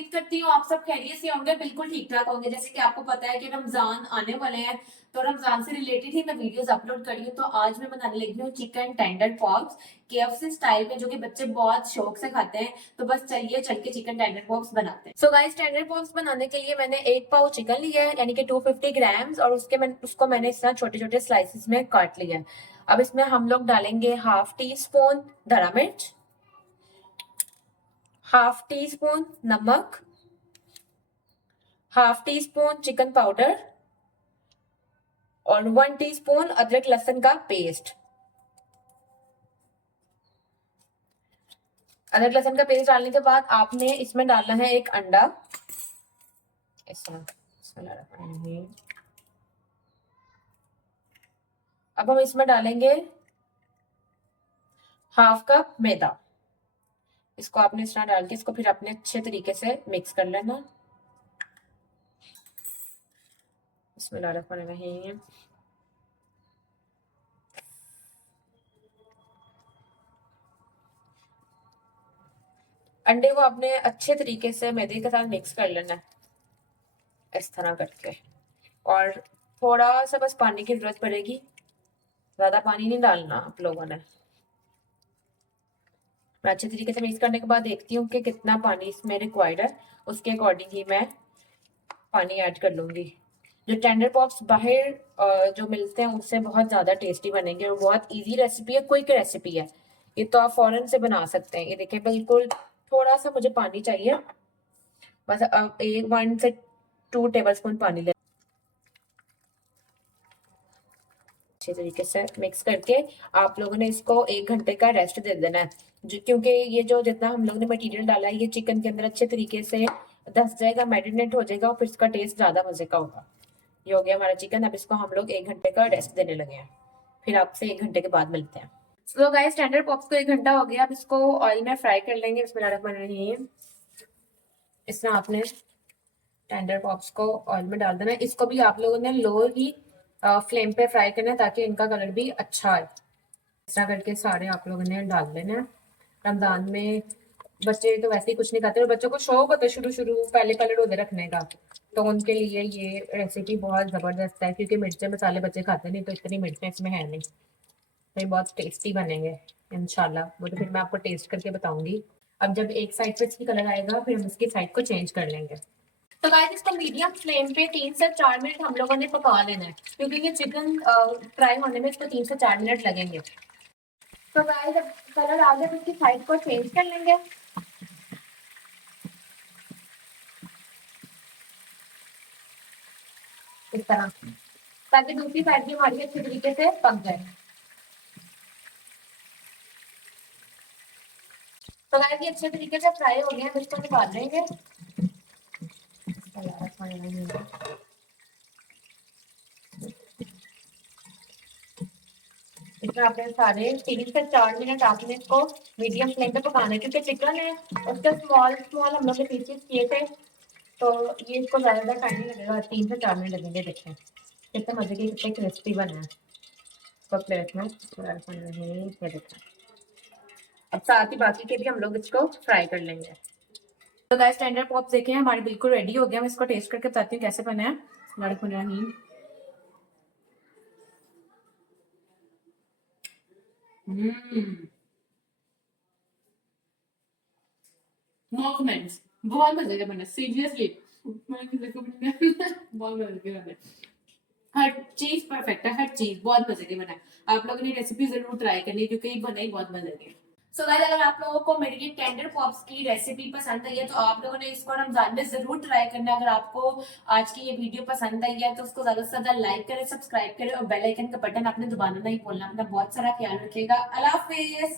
उम्मीद करती हूँ आप सब खैरियत से होंगे, बिल्कुल ठीक ठाक होंगे। जैसे कि आपको पता है कि रमजान आने वाले हैं, तो रमजान से रिलेटेड ही मैं वीडियोस अपलोड करी हूँ। तो आज मैं बनाने लगी हूँ chicken tender pops KFC style में, जो कि बच्चे बहुत शौक से खाते हैं। तो बस चलिए चल के चिकन टेंडर पॉप्स बनाते हैं। सो गाइस, टेंडर पॉप्स बनाने के लिए मैंने 1 पाव चिकन लिया है, यानी कि 250 ग्राम्स, और उसको मैंने इस तरह छोटे छोटे स्लाइसिस में काट लिया है। अब इसमें हम लोग डालेंगे हाफ टी स्पून धरा मिर्च, हाफ टी स्पून नमक, half tea spoon chicken powder और 1 टीस्पून अदरक लहसुन का पेस्ट। अदरक लहसुन का पेस्ट डालने के बाद आपने इसमें डालना है एक अंडा। अब हम इसमें डालेंगे हाफ कप मैदा। इसको आपने इस तरह डाल के इसको फिर अपने अच्छे तरीके से मिक्स कर लेना। बिस्मिल्लाहिर्रहमानिर्रहीम। अंडे को आपने अच्छे तरीके से मैदे के साथ मिक्स कर लेना है, इस तरह करके। और थोड़ा सा बस पानी की जरूरत पड़ेगी, ज्यादा पानी नहीं डालना आप लोगों ने। मैं अच्छे तरीके से मिक्स करने के बाद देखती हूँ कि कितना पानी इसमें रिक्वायर्ड है, उसके अकॉर्डिंग ही मैं पानी ऐड कर लूंगी। जो टेंडर पॉप्स बाहर जो मिलते हैं उससे बहुत ज्यादा टेस्टी बनेंगे, और बहुत इजी रेसिपी है, क्विक रेसिपी है। ये तो आप फौरन से बना सकते हैं। ये देखिए, बिल्कुल थोड़ा सा मुझे पानी चाहिए, बस 1 से 2 टेबलस्पून पानी ले। अच्छे तरीके से मिक्स करके आप लोगों ने इसको 1 घंटे का रेस्ट दे देना है, क्योंकि ये जो जितना हम लोगों ने मटेरियल डाला है ये चिकन के अंदर अच्छे तरीके से धस जाएगा, मैरिनेट हो जाएगा, और फिर इसका टेस्ट ज्यादा मजे का होगा। ये हो गया हमारा चिकन। अब इसको हम लोग 1 घंटे का रेस्ट देने लगे हैं, फिर आपसे 1 घंटे के बाद मिलते हैं। सो गाइस, टेंडर पॉप्स को 1 घंटा हो गया। अब इसको ऑयल में फ्राई कर लेंगे। बिस्मिल्लाहिर्रहमानिर्रहीम। इस तरह आपने टेंडर पॉप्स को ऑयल में डाल देना है। इसको भी आप लोगों ने लो ही फ्लेम पे फ्राई करना है, ताकि इनका कलर भी अच्छा आए। इस तरह करके सारे आप लोगों ने डाल देना है। रमजान में बच्चे तो वैसे ही कुछ नहीं खाते, और बच्चों को शौक होता है शुरू शुरू पहले पहले रोजे रखने का, तो उनके लिए ये रेसिपी बहुत जबरदस्त है, क्योंकि मिर्चे मसाले बच्चे खाते नहीं, तो इतनी मिर्चें इसमें है नहीं, तो ये बहुत टेस्टी बनेंगे इंशाल्लाह। वो तो फिर मैं आपको टेस्ट करके बताऊंगी। अब जब एक साइड पे इसकी कलर आएगा, फिर हम इसकी साइड को चेंज कर लेंगे। तो गाइस, इसको मीडियम फ्लेम पे 3 से 4 मिनट हम लोगों ने पका लेना है, क्योंकि ये चिकन फ्राई होने में इसको 3 से 4 मिनट लगेंगे। तो गाइस, जब कलर आ जाए तो इसकी साइड को चेंज कर लेंगे, इस तरह, ताकि दूसरी साइड भी हमारी अच्छे तरीके से पक जाए। तो गाइस, ये अच्छे तरीके से फ्राई हो गया है, इसको निकाल लेंगे। इसमें आपने सारे 3 से 4 मिनट आपने इसको मीडियम फ्लेम पे पकाना है, क्योंकि चिकन है उसके स्मॉल स्मॉल हम लोग ने पीसेस किए थे, तो ये इसको ज्यादा टाइम नहीं लगेगा, 3 से 4 मिनट लगेंगे। देखें कितने मजे के, कितने क्रिस्पी बने हैं। तो प्लेट में ये देखें। अब साथ ही बाकी के भी हम लोग इसको फ्राई कर लेंगे। तो गाइस, टेंडर पॉप्स देखें हमारे बिल्कुल रेडी हो गया। मैं इसको टेस्ट करके बताती हूँ कैसे बने हैं। नो कमेंट्स, बहुत मजे के बने, सीरियसली मैंने किसी को भी नहीं बहुत मजे के बने। हर चीज परफेक्ट है, हर चीज बहुत मजे की बना है। आप लोगों ने रेसिपी जरूर ट्राई करनी है, क्योंकि ये बना ही बहुत मजे की। सो गाइस, अगर आप लोगों को मेरी ये टेंडर पॉप्स की रेसिपी पसंद आई है, तो आप लोगों ने इसको रमजान में जरूर ट्राई करना है। अगर आपको आज की ये वीडियो पसंद आई है, तो उसको ज्यादा से ज्यादा लाइक करें, सब्सक्राइब करें, और बेल आइकन का बटन आपने दबाना नहीं भूलना। अपना बहुत सारा ख्याल रखिएगा। अल्लाह हाफिज।